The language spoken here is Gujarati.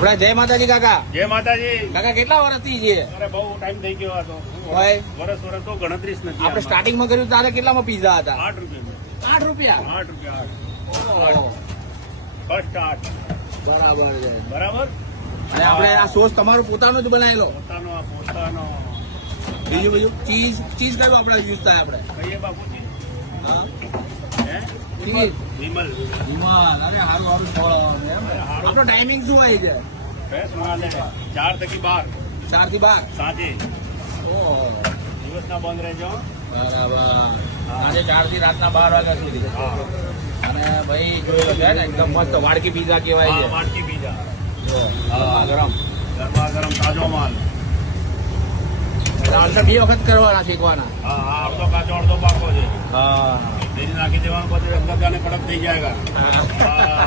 આપડે જય માતાજી કાકા. જય માતાજી. કાકા કેટલા વર્ષથી છે? અરે બહુ ટાઈમ થઈ ગયો હતો. ભાઈ વર્ષ તો ગણતરી જ નથી. આપણે સ્ટાર્ટિંગમાં કર્યું ત્યારે કેટલામાં પીઝા હતા? 8 રૂપિયા. 8 રૂપિયા. 8 રૂપિયા. ઓહો. ફર્સ્ટ 8. બરાબર છે. બરાબર. અને આપણે આ સોસ તમારો પોતાનો જ બનાવેલો? પોતાનો. બીજું ચીઝ કયું આપણે યુઝ થાય આપણે? કહીએ બાપુજી. હા. હે? ચીઝ. વિમલ. અરે હારું આપણો ટાઈમિંગ શું હોય છે? ફ્રેશ માલ 4 થી 12. 4 થી 12 સાંજે. ઓહો. દિવસના બંધ રહેજો. બરાબર. સાંજે 4 થી રાતના 12 વાગ્યા સુધી. હા. અને ભાઈ જોઈ લો છે ને એકદમ મસ્ત વાડકી પીઝા કહેવાય છે. વાટકી પીઝા. ગરમ ગરમા તાજો માલ. અંદર 2 વખત કરવાના શેકવાના. હા, અડધો કાચો અડધો પાકો છે. હા. તેની નાખી દેવાનું પછી અંદર જાને કડક થઈ જાય. હા.